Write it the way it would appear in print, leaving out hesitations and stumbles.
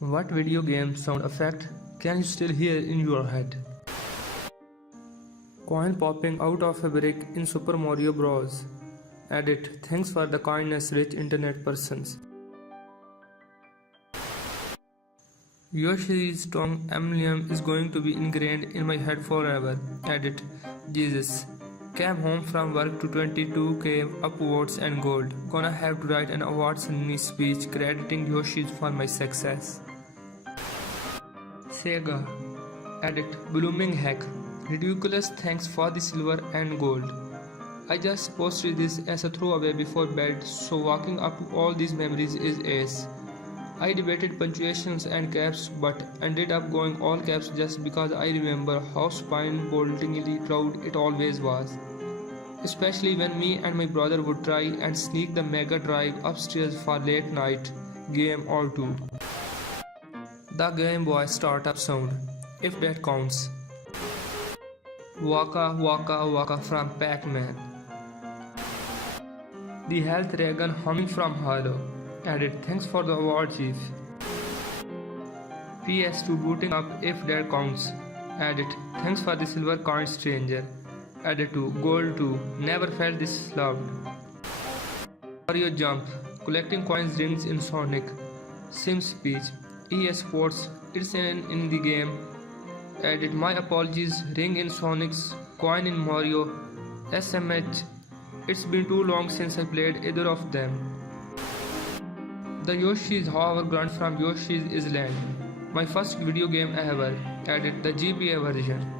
What video game sound effect can you still hear in your head? Coin popping out of a brick in Super Mario Bros. Edit. Thanks for the kindness, rich internet persons. Yoshi's tongue emblem is going to be ingrained in my head forever. Edit. Jesus. Came home from work to 22k upwards and gold. Gonna have to write an award ceremony speech crediting Yoshi's for my success. Sega. Edit. Blooming heck. Ridiculous, thanks for the silver and gold. I just posted this as a throwaway before bed, so walking up to all these memories is ace. I debated punctuations and caps but ended up going all caps just because I remember how spine-boltingly proud it always was. Especially when me and my brother would try and sneak the Mega Drive upstairs for late night game or two. The Game Boy startup sound, if that counts. Waka Waka Waka from Pac-Man. The health ray gun humming from Halo. Edit. Thanks for the award, chief. PS2 booting up, if that counts. Edit. Thanks for the silver coin, stranger. Edit 2. Gold 2. Never felt this loved. Mario Jump. Collecting coins rings in Sonic. Sim speech. EA Sports. It's in the game. Edit. My apologies. Ring in Sonic's. Coin in Mario. SMH. It's been too long since I played either of them. The Yoshi's Hover Grunt from Yoshi's Island. My first video game ever. Edit. The GBA version.